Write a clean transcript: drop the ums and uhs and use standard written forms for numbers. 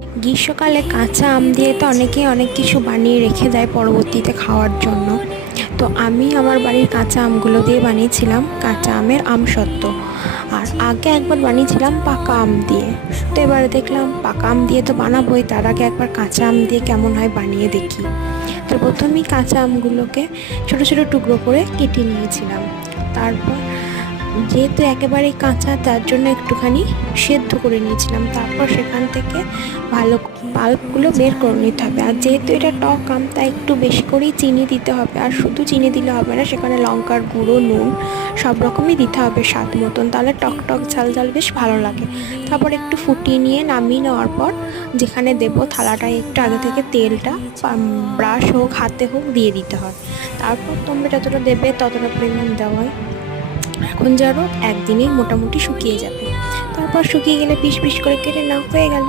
গ্রীষ্মকালে কাঁচা আম দিয়ে তো অনেকেই অনেক কিছু বানিয়ে রেখে দেয় পরবর্তীতে খাওয়ার জন্য। তো আমি আমার বাড়ির কাঁচা আমগুলো দিয়ে বানিয়েছিলাম কাঁচা আমের আমসত্ত্ব। আর আগে একবার বানিয়েছিলাম পাকা আম দিয়ে। তো এবারে দেখলাম পাকা আম দিয়ে তো বানাবোই, তার আগে একবার কাঁচা আম দিয়ে কেমন হয় বানিয়ে দেখি। তো প্রথমেই কাঁচা আমগুলোকে ছোটো ছোটো টুকরো করে কেটে নিয়েছিলাম। তারপর যেহেতু একেবারেই কাঁচা, তার জন্য একটুখানি সেদ্ধ করে নিয়েছিলাম। তারপর সেখান থেকে ভালো পাল্পগুলো বের করে নিতে হবে। আর যেহেতু এটা টক আম, তাই একটু বেশি করেই চিনি দিতে হবে। আর শুধু চিনি দিলে হবে না, সেখানে লঙ্কার গুঁড়ো, নুন সব রকমই দিতে হবে স্বাদ মতন, তাহলে টক টক ঝাল ঝাল বেশ ভালো লাগে। তারপর একটু ফুটিয়ে নিয়ে নামিয়ে নেওয়ার পর যেখানে দেবো থালাটায় একটু আগে থেকে তেলটা ব্রাশ হোক হাতে হোক দিয়ে দিতে হয়। তারপর তোমরা যতটা দেবে ততটা পরিমাণ দেওয়াই। এখন যারও একদিনেই মোটামুটি শুকিয়ে যাবে। তারপর শুকিয়ে গেলে পিস পিস করে কেটে নাও, হয়ে গেল।